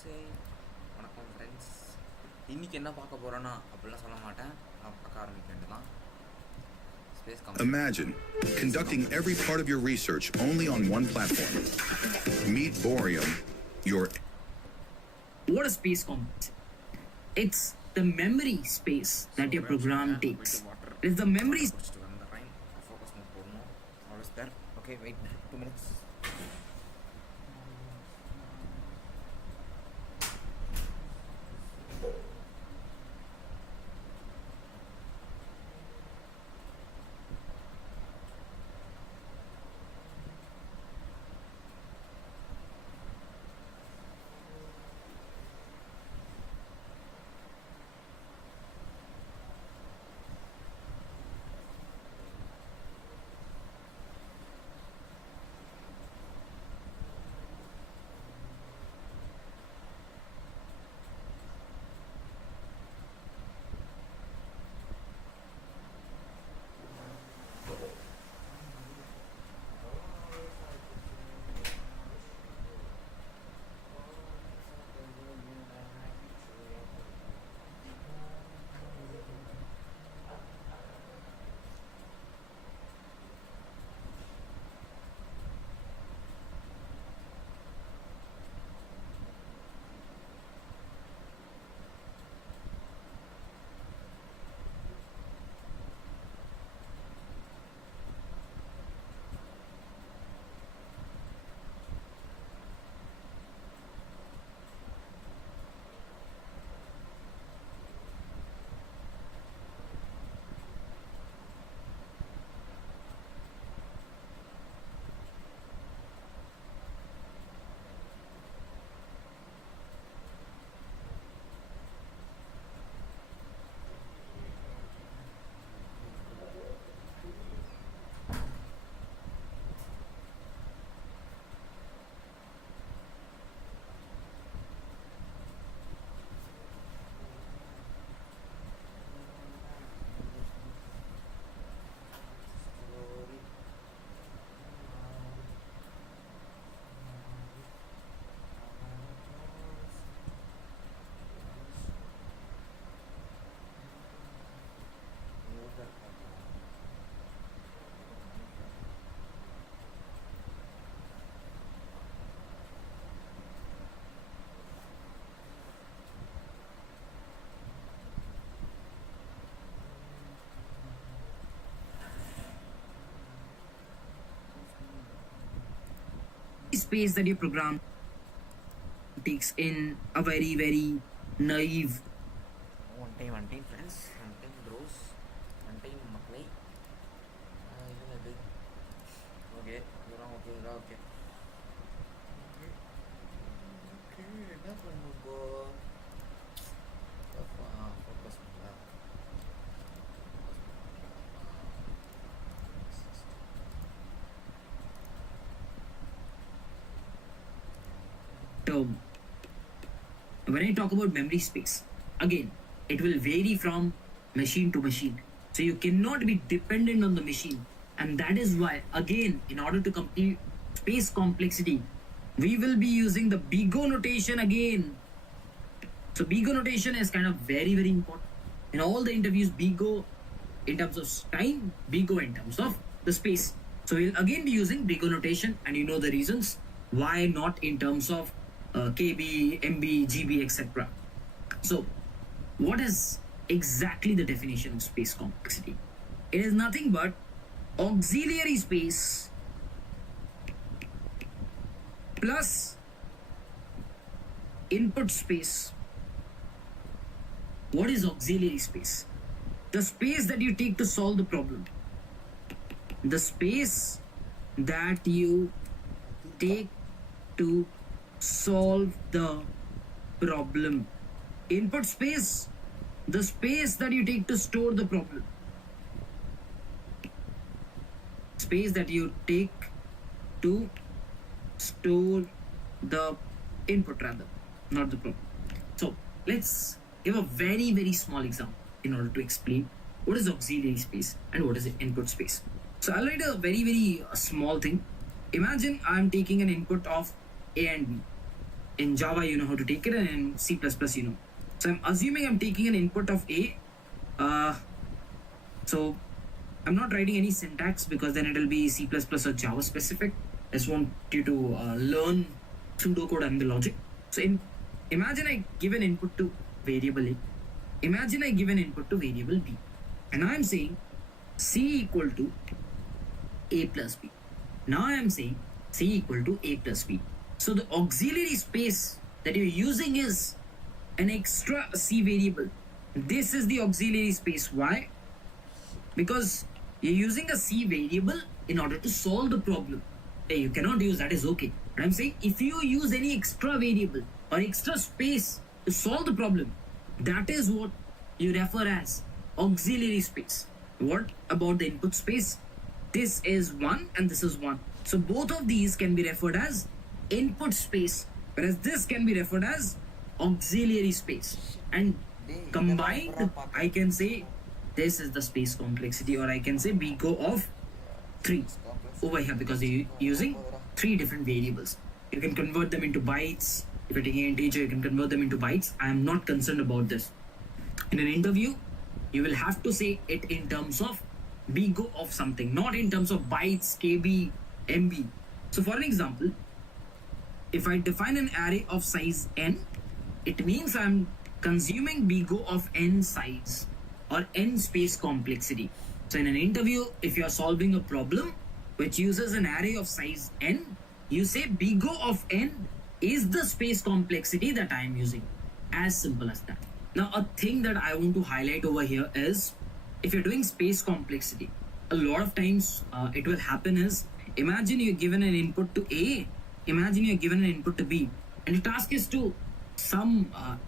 சரி வணக்கம் ஃப்ரெண்ட்ஸ். இன்றைக்கி என்ன பார்க்க போகிறோன்னா அப்படிலாம் சொல்ல மாட்டேன், நான் பார்க்க ஆரம்பிக்க வேண்டியதான். Imagine conducting every part of your research only on one platform. Meet Boreum, your... What is space complexity? It's the memory space that your program takes. It's the memory... Okay, wait 2 minutes. space that your program takes in a very, very naive... One time friends, one time bros, one time maklai. Okay, you're wrong, okay. என்ன பண்ணுங்கோ focus பண்ணல. term. When I talk about memory space, again, it will vary from machine to machine. So you cannot be dependent on the machine. And that is why, again, in order to complete space complexity, we will be using the BIGO notation again. So BIGO notation is kind of very, very important. In all the interviews, BIGO in terms of time, BIGO in terms of the space. So we'll again be using BIGO notation, and you know the reasons why not in terms of KB, MB, GB, etc. So what is exactly the definition of space complexity? It is nothing but auxiliary space plus input space. What is auxiliary space? The space that you take to solve the problem. The space that you take to solve the problem. Input space, the space that you take to store the problem. Space that you take to store the input rather, not the problem. So let's give a very, very small example in order to explain what is auxiliary space and what is the input space. So I'll write a very, very small thing. Imagine I'm taking an input of A and B. in Java you know how to take it, and in C++ you know. So I'm assuming I'm taking an input of A. So I'm not writing any syntax because then it'll be C++ or Java specific. I just want you to learn pseudocode and the logic. So imagine I give an input to variable A. Imagine I give an input to variable B. And I'm saying C equal to A plus B. Now I'm saying C equal to A plus B. So the auxiliary space that you're using is an extra C variable. This is the auxiliary space. Why? Because you're using a C variable in order to solve the problem. Hey, you cannot use that, is okay. But I'm saying if you use any extra variable or extra space to solve the problem, that is what you refer as auxiliary space. What about the input space? This is 1 and this is 1. So both of these can be referred as input space, whereas this can be referred as auxiliary space. And combined, I can say this is the space complexity, or I can say bgo of 3 over here, because you're using 3 different variables. You can convert them into bytes. If you're taking an integer, you can convert them into bytes. I am not concerned about this. In an interview, you will have to say it in terms of bgo of something, not in terms of bytes, kb, mb. So for an example, if I define an array of size n, it means I'm consuming bgo of n size or n space complexity. So in an interview, if you are solving a problem which uses an array of size n, you say bgo of n is the space complexity that I am using. As simple as that. Now, a thing that I want to highlight over here is, if you're doing space complexity, a lot of times it will happen is, imagine you're given an input to A, imagine you're given an input to B, and the task is to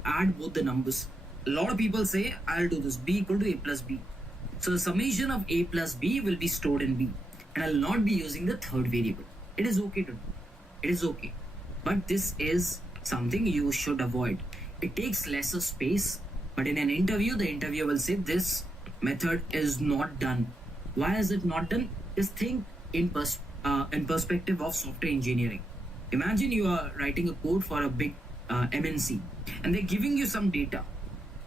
add both the numbers. A lot of people say, I'll do this, B equal to A plus B. So the summation of A plus B will be stored in B, and I'll not be using the third variable. It is okay to do. It is okay. But this is something you should avoid. It takes lesser space, but in an interview, the interviewer will say this method is not done. Why is it not done? Just think in perspective of software engineering. Imagine you are writing a code for a big MNC, and they're giving you some data.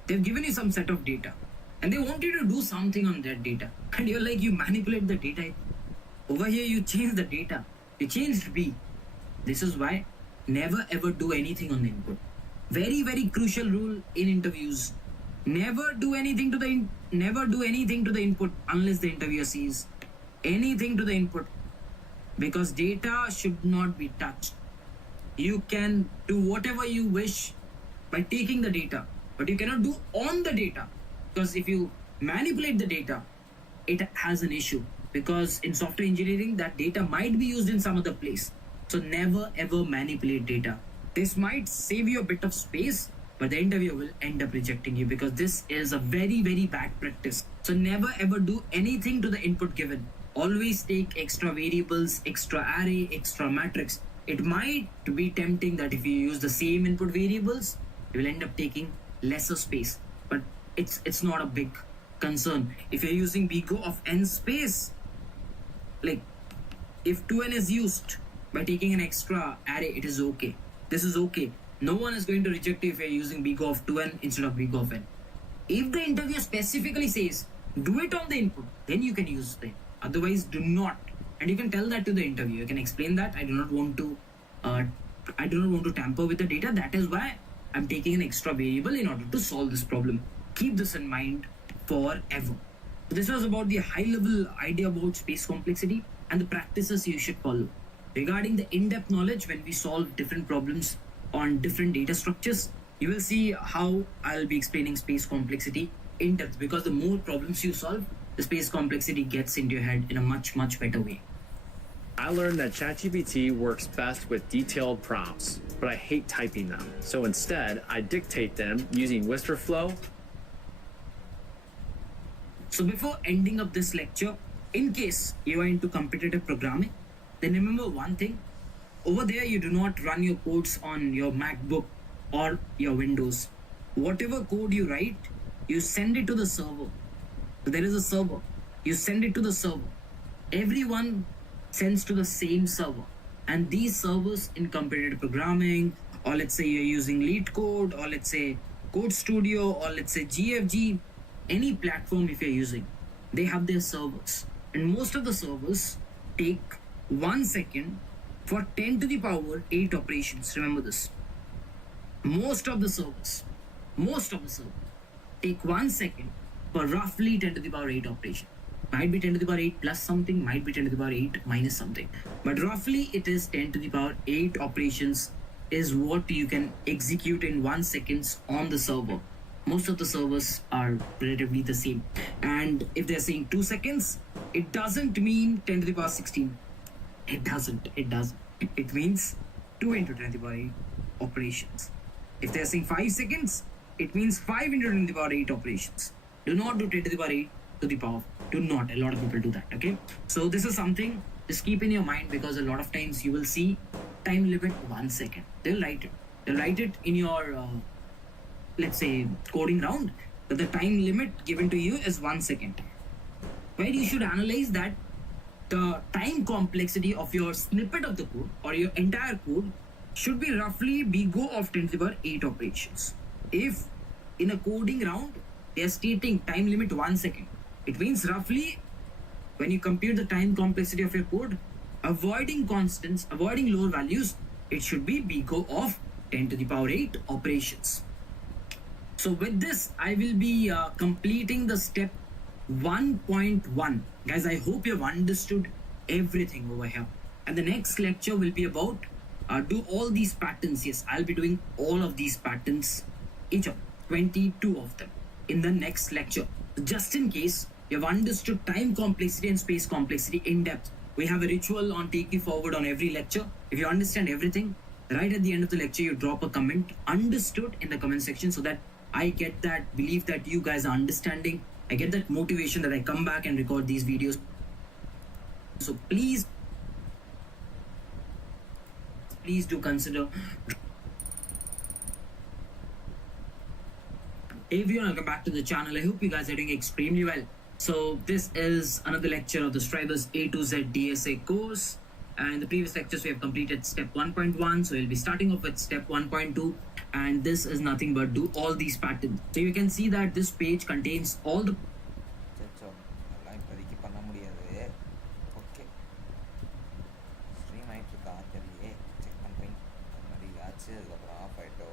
They've given you some set of data, and they want you to do something on that data. And you're like, you manipulate the data. Over here, you change the data. You changed B. This is why never ever do anything on the input. Very, very crucial rule in interviews. Never do anything to the input unless the interviewer sees anything to the input, because data should not be touched. You can do whatever you wish by taking the data, but you cannot do on the data, because if you manipulate the data, it has an issue, because in software engineering that data might be used in some other place. So never ever manipulate data. This might save you a bit of space, but the interviewer will end up rejecting you, because this is a very, very bad practice. So never ever do anything to the input given. Always take extra variables, extra array, extra matrix. It might be tempting that if you use the same input variables, you will end up taking lesser space, but it's not a big concern. If you're using bgo of n space, like if 2n is used by taking an extra array, it is okay. This is okay. No one is going to reject you if you're using bgo of 2n instead of bgo of n. If the interviewer specifically says, do it on the input, then you can use them. Otherwise, do not. And you can tell that to the interviewer. You can explain that I do not want to tamper with the data. That is why I'm taking an extra variable in order to solve this problem. Keep this in mind forever. So this was about the high-level idea about space complexity and the practices you should follow. Regarding the in-depth knowledge, when we solve different problems on different data structures, you will see how I'll be explaining space complexity in depth, because the more problems you solve, the space complexity gets into your head in a much, much better way. I learned that ChatGPT works best with detailed prompts, but I hate typing them. So instead, I dictate them using WhisperFlow. So before ending up this lecture, in case you are into competitive programming, then remember one thing. Over there, you do not run your codes on your MacBook or your Windows. Whatever code you write, you send it to the server. So there is a server. You send it to the server. Everyone sends to the same server. And these servers in competitive programming, or let's say you're using Lead Code, or let's say Code Studio, or let's say GFG, any platform if you're using, they have their servers. And most of the servers take 1 second for 10 to the power 8 operations. Remember this. Most of the servers take 1 second for roughly 10 to the power 8 operation. Might be 10 to the power 8 plus something, might be 10 to the power 8 minus something. But roughly it is 10 to the power 8 operations is what you can execute in 1 second on the server. Most of the servers are relatively the same. And if they're saying 2 seconds, it doesn't mean 10 to the power 16. It doesn't. It means 2 into 10 to the power 8 operations. If they're saying 5 seconds, it means 5 into 10 to the power 8 operations. Do not do 10 to the power 8 to the power. Do not. A lot of people do that. Okay. So this is something just keep in your mind, because a lot of times you will see time limit 1 second. They'll write it. They'll write it in your let's say coding round that the time limit given to you is 1 second. Where you should analyze that the time complexity of your snippet of the code or your entire code should be roughly big O of 10 to the power 8 operations. If in a coding round they are stating time limit 1 second, it means roughly when you compute the time complexity of your code, avoiding constants, avoiding lower values, it should be big O of 10 to the power 8 operations. So with this, I will be completing the step 1.1. Guys, I hope you have understood everything over here. And the next lecture will be about do all these patterns. Yes, I'll be doing all of these patterns, each of 22 of them in the next lecture. Just in case you have understood time complexity and space complexity in depth, we have a ritual on Take You Forward on every lecture. If you understand everything, right at the end of the lecture, you drop a comment, understood, in the comment section, so that I get that belief that you guys are understanding. I get that motivation that I come back and record these videos. So please do consider. Everyone, welcome back to the channel. I hope you guys are doing extremely well. So this is another lecture of the Strivers A to Z DSA course. And in the previous lectures, we have completed step 1.1. So we'll be starting off with step 1.2. And this is nothing but do all these patterns. So you can see that this page contains all the... எல்லாம் இப்போதைக்கு பண்ண முடியாது. Okay, stream ஆகிட்டு இருக்கா தெரியலையே, check பண்ணுறேன். அது மாதிரி ஆச்சு, அதுக்கப்புறம் ஆஃப் ஆகிட்டோ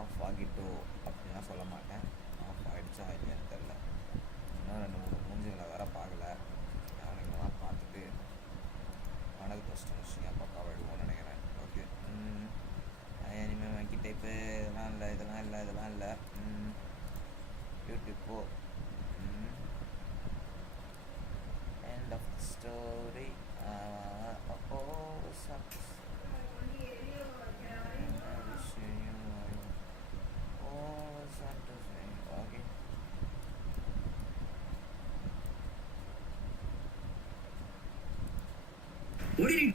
ஆஃப் ஆகிட்டோ அப்படின்லாம் சொல்ல மாட்டேன். ஆஃப் ஆகிடுச்சா இல்லையான்னு தெரில. இன்னும் 2-3 மூஞ்சிகளை வேறு பார்க்கல. அவனுங்கெல்லாம் பார்த்துட்டு மனது கஷ்டம் விஷயம் பக்காவாக எடுவோம்னு நினைக்கிறேன். ஓகே, இனிமேல் வங்கி டைப்பு இதெல்லாம் இல்லை. யூடியூப் போ. End of the story. Sucks. Okay. What you need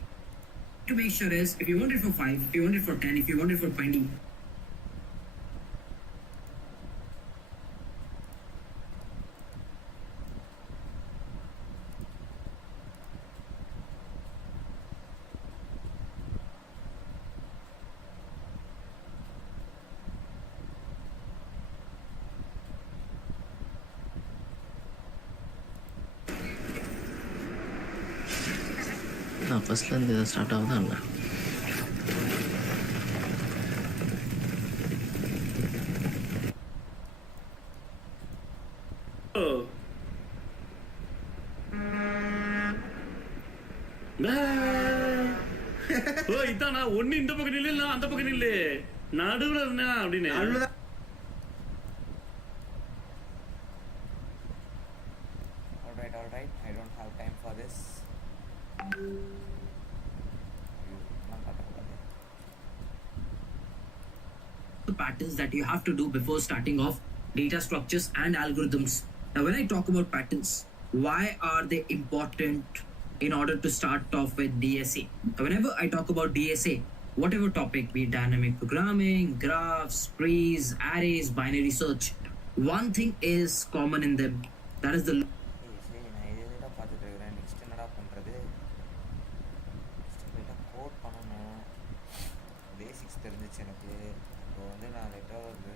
to make sure is, if you want it for 5, if you want it for 10, if you want it for 20, நான் ஃபஸ்ட்லேருந்து இதை start ஆகுதா இல்லை இதானா ஒன்னு இந்த பக்கம் நில்லு, அந்த பக்கம் நில்லு, நடுவுல இருந்தா அப்படின்னு. Alright, I don't have time for this. the patterns that you have to do before starting off data structures and algorithms. Now, when I talk about patterns, why are they important in order to start off with DSA? Whenever I talk about DSA, whatever topic, be it dynamic programming, graphs, trees, arrays, binary search, one thing is common in them. That is the தெரிஞ்சிச்சு எனக்கு. இப்போ வந்து நான் லைட்டாக ஒரு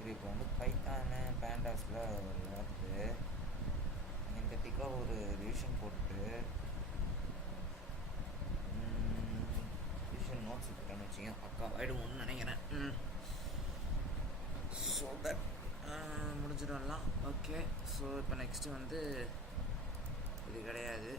இது இப்போ வந்து பைத்தானு பேண்டாஸில் ஒரு பார்த்து சிந்தட்டிக்காக ஒரு ரிவிஷன் போட்டு ரிவிஷன் நோட்ஸ் போட்டேன்னு வச்சுக்கேன் பக்கா ஆகிடும்னு நினைக்கிறேன். ஸோ தட் முடிஞ்சிடலாம். ஓகே, ஸோ இப்போ நெக்ஸ்ட்டு வந்து இது கிடையாது.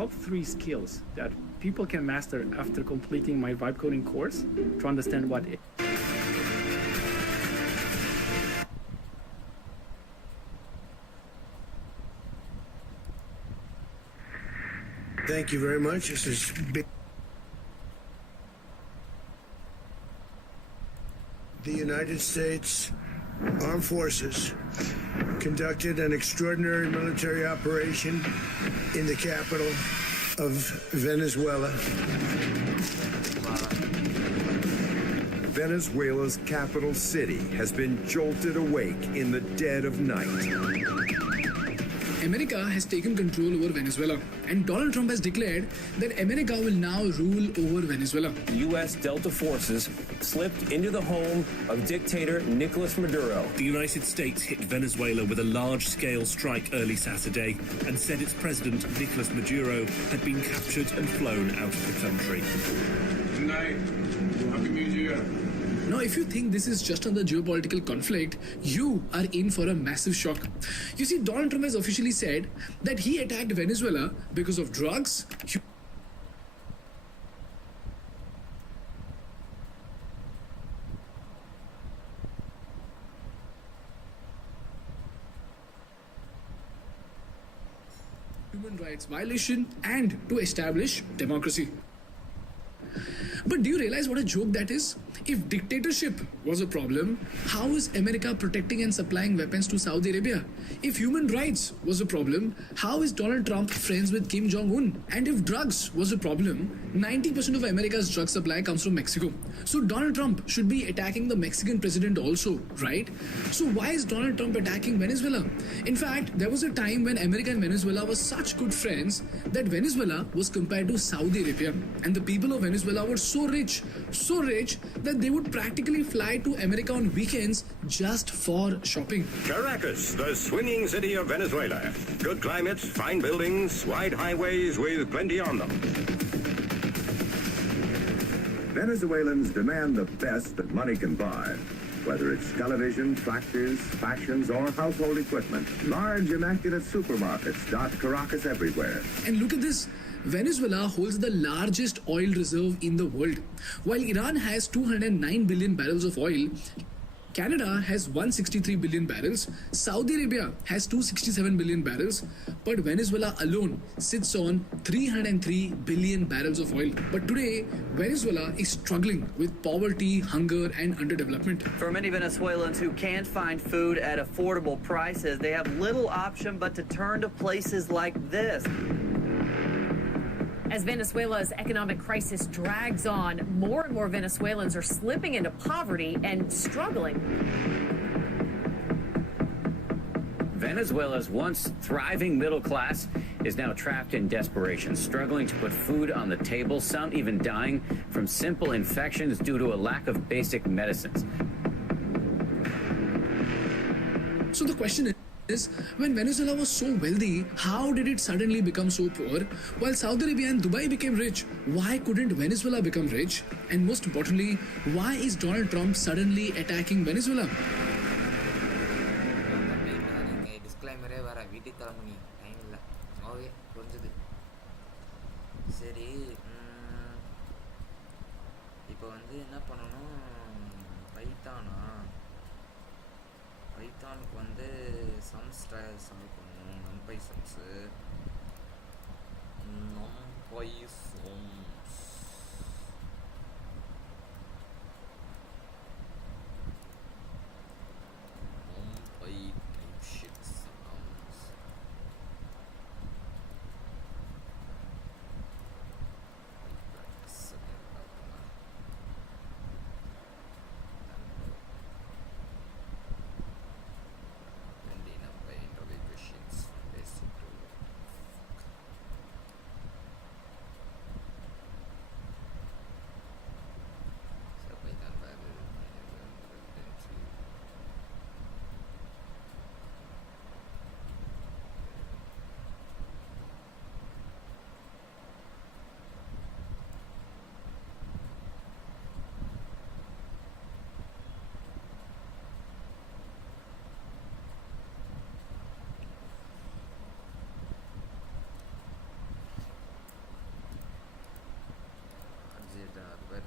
Top 3 skills that people can master after completing my vibe coding course to understand what it. Thank you very much. This is big. The United States Armed Forces conducted an extraordinary military operation in the capital of Venezuela. Venezuela's capital city has been jolted awake in the dead of night. America has taken control over Venezuela, and Donald Trump has declared that America will now rule over Venezuela. U.S. Delta forces slipped into the home of dictator Nicolas Maduro. The United States hit Venezuela with a large-scale strike early Saturday and said its president, Nicolas Maduro, had been captured and flown out of the country. Good night. Happy New Year. Now, if you think this is just another geopolitical conflict, you are in for a massive shock. You see, Donald Trump has officially said that he attacked Venezuela because of drugs, human rights violation, and to establish democracy. But do you realize what a joke that is? If dictatorship was a problem, how is America protecting and supplying weapons to Saudi Arabia? If human rights was a problem, how is Donald Trump friends with Kim Jong-un? And if drugs was a problem, 90% of America's drug supply comes from Mexico. So Donald Trump should be attacking the Mexican president also, right? So why is Donald Trump attacking Venezuela? In fact, there was a time when America and Venezuela were such good friends that Venezuela was compared to Saudi Arabia. And the people of Venezuela were so rich that they would practically fly to America on weekends just for shopping. Caracas, the swinging city of Venezuela. Good climate, fine buildings, wide highways with plenty on them. Venezuelans demand the best that money can buy. Whether it's television, tractors, fashions, or household equipment, large immaculate supermarkets dot Caracas everywhere. And look at this. Venezuela holds the largest oil reserve in the world. While Iran has 209 billion barrels of oil, Canada has 163 billion barrels, Saudi Arabia has 267 billion barrels, but Venezuela alone sits on 303 billion barrels of oil. But today, Venezuela is struggling with poverty, hunger, and underdevelopment. For many Venezuelans who can't find food at affordable prices, they have little option but to turn to places like this. As Venezuela's economic crisis drags on, more and more Venezuelans are slipping into poverty and struggling. Venezuela's once thriving middle class is now trapped in desperation, struggling to put food on the table, some even dying from simple infections due to a lack of basic medicines. So the question is, when Venezuela was so wealthy, how did it suddenly become so poor? While Saudi Arabia and Dubai became rich, why couldn't Venezuela become rich? And most importantly, why is Donald Trump suddenly attacking Venezuela? டிஸ்க்ளைமரே வர வீட்டுக்கு கிளம்புனி time இல்லை okay புரிஞ்சுது சரி இப்போ வந்து என்ன பண்ணணும் பைத்தானுக்கு வந்து சம்ஸ் சால்வ் பண்ணணும் numpy sums numpy sums numpy type shit sums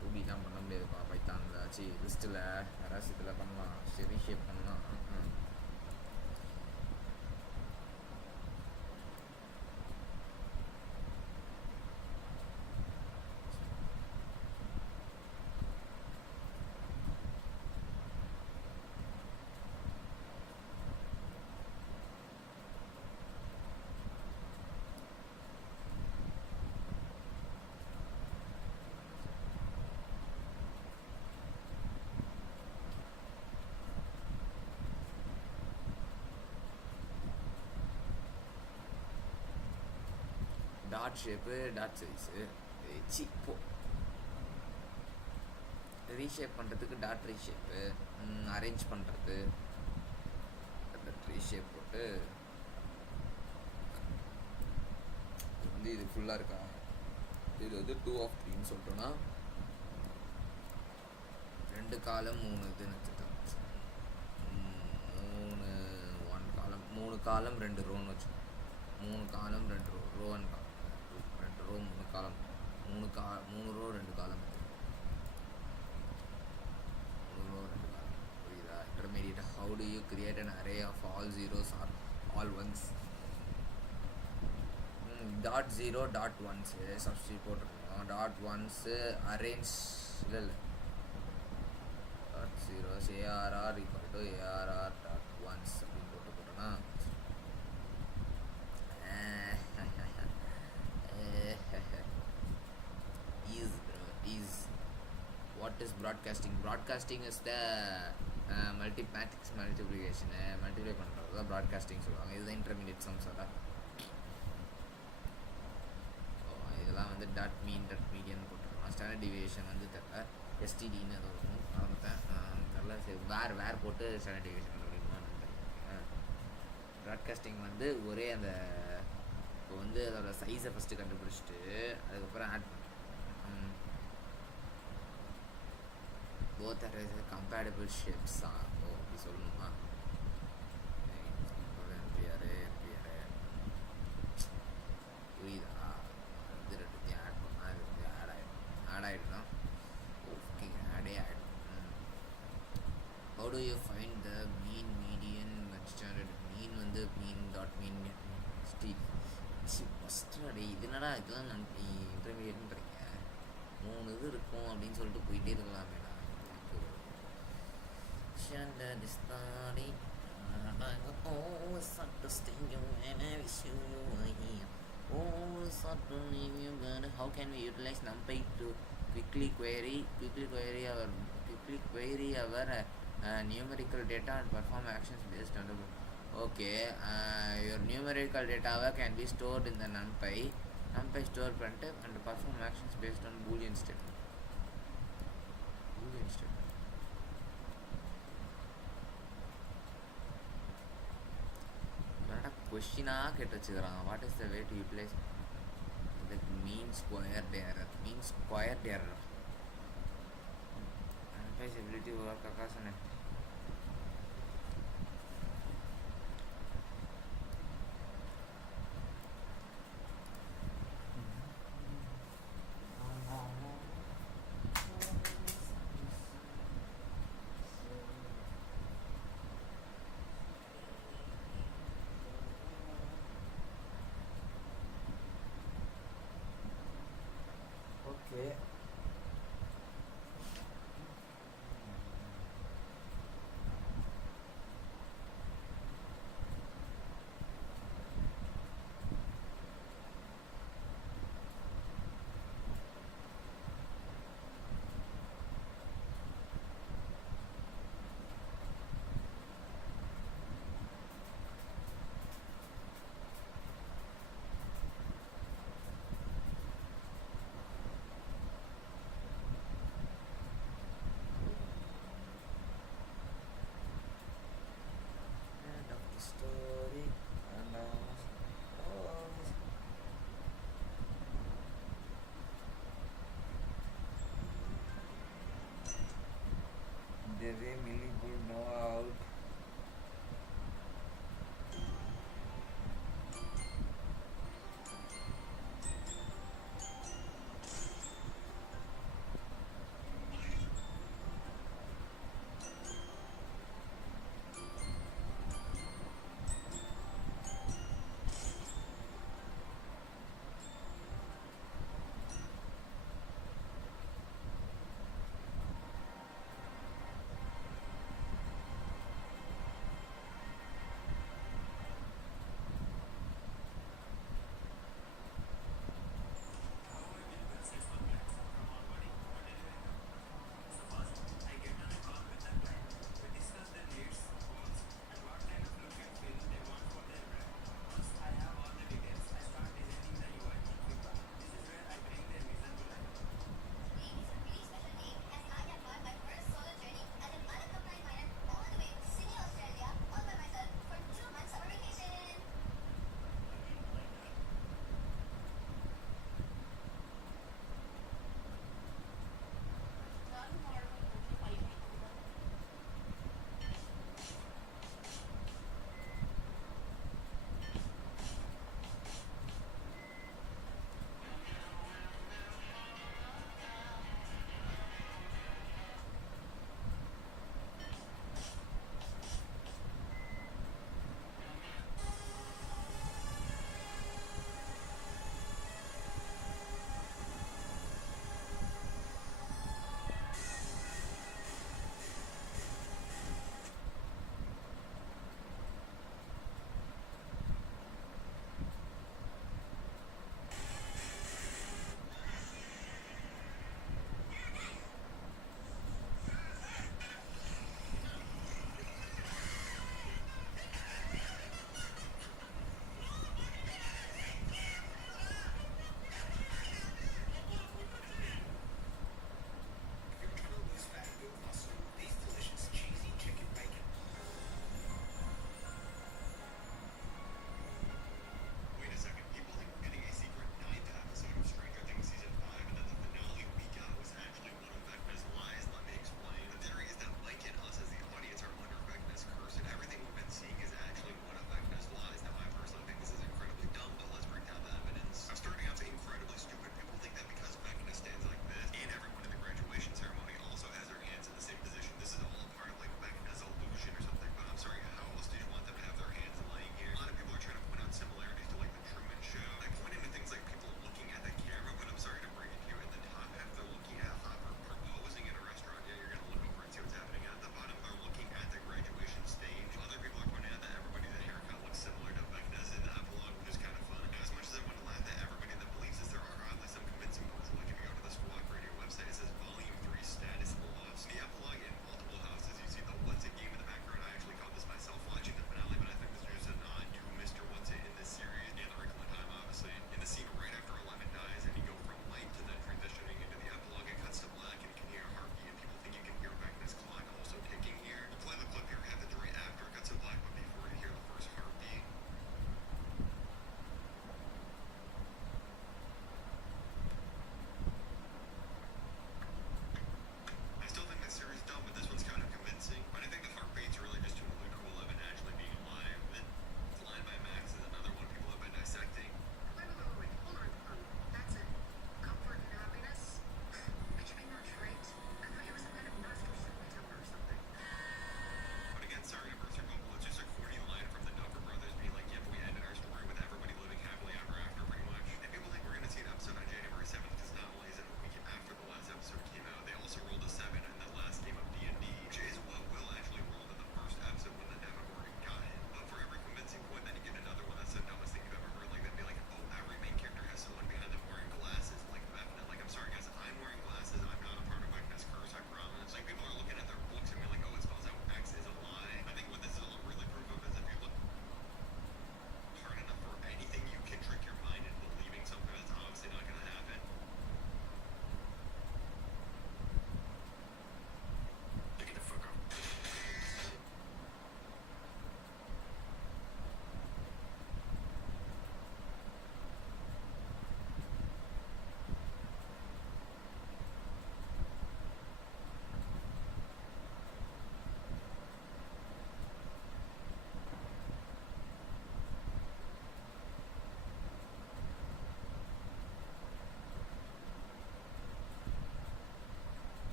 டூபிலாம் பண்ண முடியாதுப்பா பைத்தானில் ஆச்சு லிஸ்ட்டில் யாராச்சும் இதில் பண்ணலாம் சரி ஷேப் பண்ணலாம் டாட் ஷேப்பு டாட் சைஸு போ ரீஷேப் பண்ணுறதுக்கு டாட் ரீஷேப்பு அரேஞ்ச் பண்ணுறது ரீஷேப் போட்டு வந்து இது ஃபுல்லாக இருக்கா இது வந்து 2 of 3ன்னு சொல்லிட்டோன்னா 2 காலம் 3 இதுன்னு வச்சுட்டோம் 3 காலம் 2 ரோன்னு வச்சு 3 காலம் 2 ரோன்னு 2 ரோ 3 காலம் 3 ரோ 2 காலம் 3 ரோ 2 காலம் புரியுதா intermediate how do you create an array of all zeros or all ones dot 0 dot 1s substitute போட்டுருக்கோம் dot 1s arrange இல்லை dot 0s arr equal to arr dot 1s அப்படின்னு போட்டுருக்கோம்னா what is broadcasting? Broadcasting is the matrix multiplication multiply பண்ணுறது தான் broadcasting சொல்லுவாங்க. இதுதான் intermediate sums இதெல்லாம் வந்து dot மீன் dot median போட்டுருக்கோம். ஸ்டாண்டர்ட் டிவியேஷன் வந்து தெரில எஸ்டிடின்னு அது இருக்கும் ஆரம்பத்தேன் தெரில சரி வேர் போட்டு ஸ்டாண்டர்ட் டிவியேஷன் அப்படின்னு ப்ராட்காஸ்டிங் வந்து ஒரே அந்த இப்போ வந்து அதோட சைஸை ஃபஸ்ட்டு கண்டுபிடிச்சிட்டு அதுக்கப்புறம் ஆட் பண்ணுறேன் both are compatible shapes அப்படி சொல்லணுமா புரியுதா do you find the mean, median, standard mean வந்து mean dot mean ஃபஸ்ட்டு இது என்னடா இதெல்லாம் நான் இன்டர்மீடியட்னு கிடைக்க 3 இது இருக்கும் அப்படின்னு சொல்லிட்டு போயிட்டே இருக்கலாமேடா. This story always sought to sting you and I wish you were here. Always sought to leave you, but how can we utilize numpy to quickly query our numerical data and perform actions based on the your numerical data can be stored in the numpy store பண்ணிட்டு and perform actions based on boolean statement. கொஸ்டினாக கேட்டு வச்சுக்கிறான். What is the way to utilise இதுக்கு mean squared error ability work அக்காசனே Okay. Story and the way Millie would know out.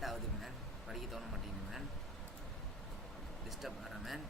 ஏன்டா ஆகுது man படிக்க தோண மாட்டேங்குது மேன் டிஸ்டர்ப் ஆகிறேன் மேன்